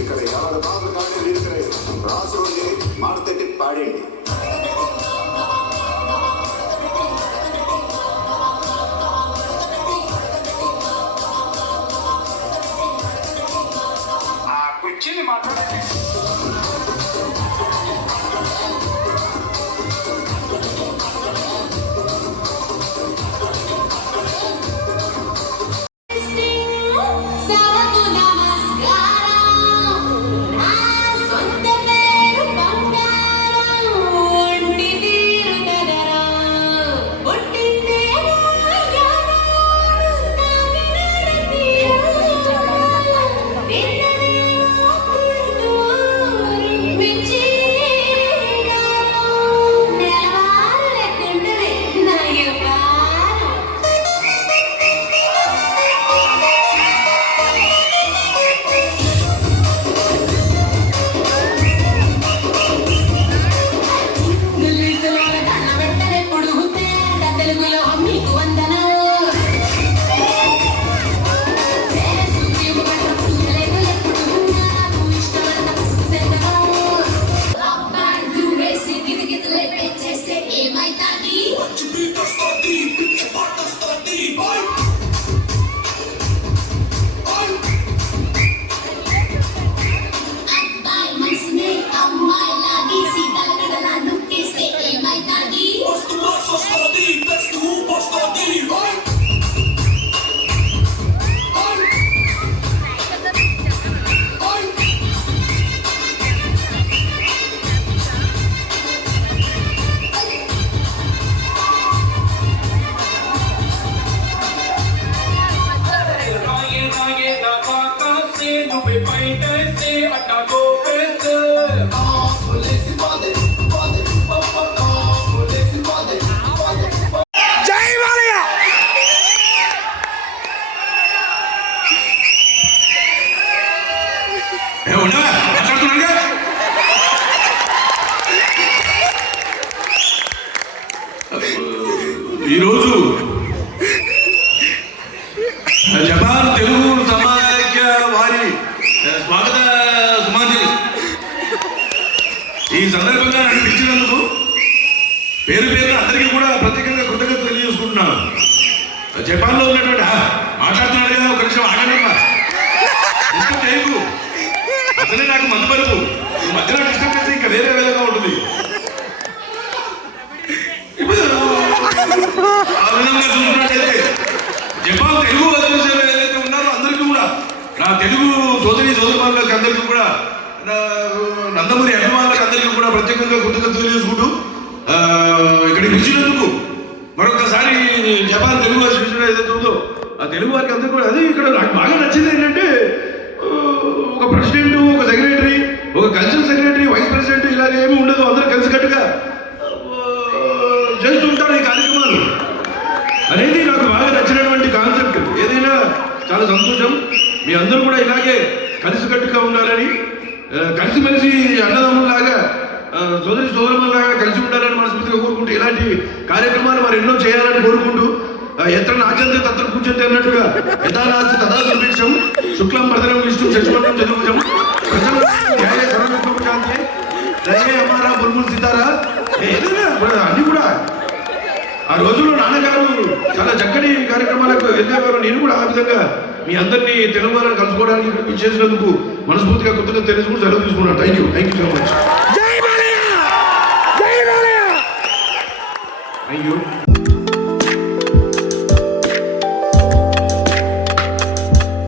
ఇక్కడ ఎవరి బాబు కానీ నిలిపే రాసుని మాడతట్టి పాడండి. ఆ కుర్చీని మాట్లాడండి. ఈరోజు జపాన్ తెలుగు సమాఖ్య వారి స్వాగత సుమాంజలి ఈ సందర్భంగా నన్ను పిలిచినందుకు పేరు పేరున అందరికీ కూడా ప్రత్యేకంగా కృతజ్ఞత తెలియజేసుకుంటున్నాను. జపాన్లో ఉన్నటువంటి మాట్లాడుతున్నాడు కదా, ఒక నిమిషం ఆగండమ్మా, డిస్టర్బ్ చేయకు. అసలే నాకు మధ్యపరుపు, మధ్యలో డిస్టర్బ్ చేస్తే ఇంకా వేరే వేరేగా ఉంటుంది. ఆ విధంగా చూసుకున్నట్లయితే జపాన్ తెలుగు వదిలేసారు ఏదైతే ఉన్నారో అందరికీ కూడా, నా తెలుగు సోదరి సోదరులకు అందరికీ కూడా, నందమూరి అభిమానులకు అందరికీ కూడా ప్రత్యేకంగా కృతజ్ఞత తెలియజేసుకుంటూ ఇక్కడికి పిలిచినందుకు మరొకసారి జపాన్ తెలుగు అసోసియేషన్ ఏదైతే ఉందో ఆ తెలుగు వారికి అందరికీ కూడా, అది ఇక్కడ నాకు బాగా నచ్చింది ఏంటంటే ఒక ప్రెసిడెంట్, ఒక సెక్రటరీ, ఒక కల్చరల్ సెక్రటరీ, వైస్ ప్రెసిడెంట్ ఇలాగ ఏమీ ఉండదు, అందరూ కలిసికట్టుగా చేస్తుంటారు ఈ కార్యక్రమాలు అనేది నాకు బాగా నచ్చినటువంటి కాన్సెప్ట్. ఏదైనా చాలా సంతోషం. మీ అందరూ కూడా ఇలాగే కలిసికట్టుగా ఉండాలని, కలిసిమెలిసి అన్నదమ్ముల్లాగా సోదరి సోదరులాగా కలిసి ఉండాలని మనస్ఫూర్తిగా కోరుకుంటూ ఇలాంటి కార్యక్రమాలు మరి ఎన్నో చేయాలని కోరుకుంటూ ఎత్ర నాచంతే తత్ర పూజంతే అన్నట్టుగా యథా నాస్తి తథా దుర్భిక్షం శుక్లం భద్రం విష్ణు చతుర్భుజం చతుర్భుజం ప్రజలు న్యాయ సర్వశాంతి దయే అమారా బుల్బుల్ సితారా ఏదైనా ఇప్పుడు అన్ని కూడా ఆ రోజుల్లో నాన్నగారు చాలా చక్కటి కార్యక్రమాలకు వెళ్ళేవారు. నేను కూడా ఆ విధంగా మీ అందరినీ తెలుగు వాళ్ళని కలుసుకోవడానికి ఇక్కడ చేసినందుకు మనస్ఫూర్తిగా కొత్తగా తెలుసుకుని సెలవు తీసుకున్నాను. Thank you so much. Thank you.